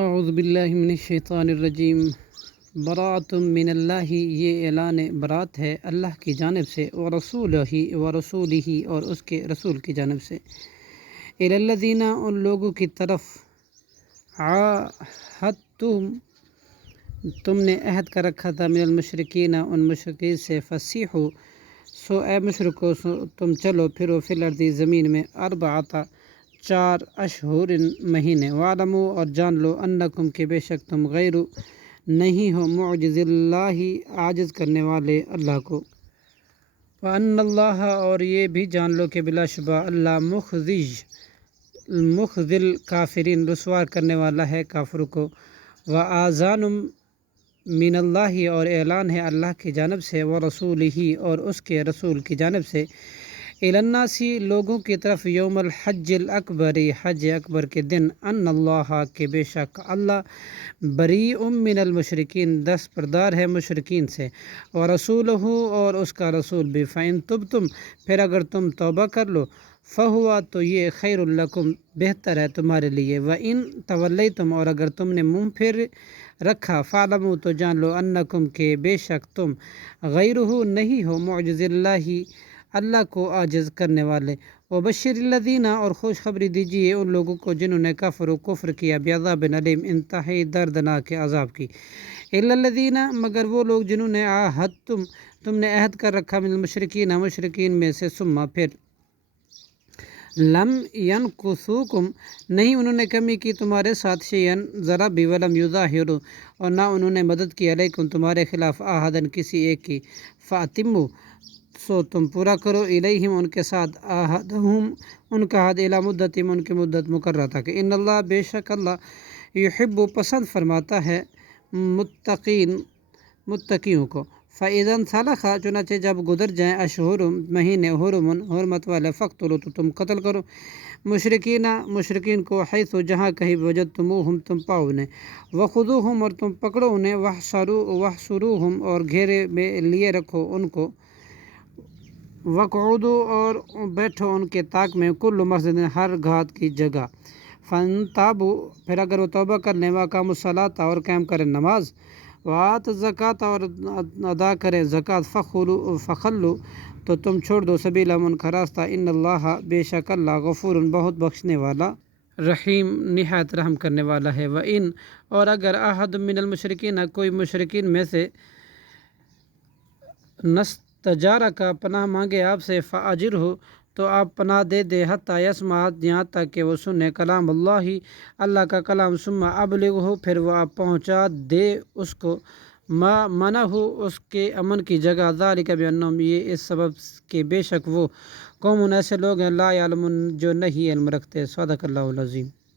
اعوذ باللہ من الشیطان الرجیم۔ براۃ من اللہ، یہ اعلان برات ہے اللہ کی جانب سے، ورسولہ اور اس کے رسول کی جانب سے، الی الذین ان لوگوں کی طرف، عاہدتم تم نے عہد کر رکھا تھا، من المشرکین ان مشرکین سے، فسیحوا سو اے مشرکو تم چلو پھرو فی الارض زمین میں، اربعۃ 4 اشہر مہینے، وعلموا اور جان لو انکم کہ بے شک تم غیر نہیں ہو معجز اللہ عاجز کرنے والے اللہ کو، وان اللہ اور یہ بھی جان لو کہ بلا شبہ اللہ مخزی الکافرین رسوا کرنے والا ہے کافروں کو، وآذان من اللہ اور اعلان ہے اللہ کی جانب سے، ورسولہ اور اس کے رسول کی جانب سے، الی الناس لوگوں کی طرف، یوم الحج الاکبر حج اکبر کے دن، ان اللہ کہ بے شک اللہ، بریء من المشرکین دستبردار ہے مشرکین سے، ورسولہ اور اس کا رسول بھی، فإن تبتم پھر اگر تم توبہ کر لو، فہوا تو یہ، خیر لکم بہتر ہے تمہارے لیے، وإن تولیتم اور اگر تم نے منہ پھر رکھا، فاعلموا تو جان لو انکم کہ بے شک تم غیرہ نہیں ہو معجز اللہ اللہ کو عاجز کرنے والے، وبشر الذین اور خوشخبری دیجیے ان لوگوں کو جنہوں نے کفر کیا، بعذاب علیم انتہائی دردناک عذاب کی، الا الذین مگر وہ لوگ جنہوں نے عاہدتم تم نے عہد کر رکھا، من المشرکین مشرکین میں سے، ثم پھر، لم ینقصوکم نہیں انہوں نے کمی کی تمہارے ساتھ، شیئن ذرا بھی، ولم یظاہروا اور نہ انہوں نے مدد کی، علیکم تمہارے خلاف، احدن کسی ایک کی، فاتموا سو تم پورا کرو، الیہم ان کے ساتھ، عہدہم ان کا عہد، الی مدتہم ان کی مدت مقررہ تک، ان اللہ بے شک اللہ، یحب پسند فرماتا ہے، متقیوں کو، فإذا انسلخ چنانچہ جب گزر جائیں، اشہر مہینے، حرم حرمت والے، فاقتلوا تو تم قتل کرو، مشرکین کو، حیث جہاں کہیں، وجدتموہم تم پاؤ انہیں، وخذوہم اور تم پکڑو انہیں، واحصروہم اور گھیرے میں لیے رکھو ان کو، وقعدوا اور بیٹھو ان کے طاق میں، کل مرصد ہر گھات کی جگہ، فإن تابوا پھر اگر وہ توبہ کر لیں، وأقاموا الصلاۃ اور قائم کریں نماز، وآتوا الزکوٰۃ اور ادا کریں زکوٰۃ، فخلوا تو تم چھوڑ دو، سبیلہم ان کا راستہ، ان اللہ بے شک اللہ، غفور بہت بخشنے والا، رحیم نہایت رحم کرنے والا ہے، وإن اور اگر احد من المشرکین کوئی مشرکین میں سے، نستجارک پناہ مانگے آپ سے، فأجرہ تو آپ پناہ دے دے، حتی یسمع یہاں تک کہ وہ سنے، کلام اللہ اللہ کا کلام، ثم ابلغہ پھر وہ آپ پہنچا دے اس کو، مأمنہ اس کے امن کی جگہ، ذالک بأنہم یہ اس سبب کہ بے شک وہ قوم ایسے لوگ ہیں، لا یعلمون جو نہیں علم رکھتے، صدق اللہ العظیم۔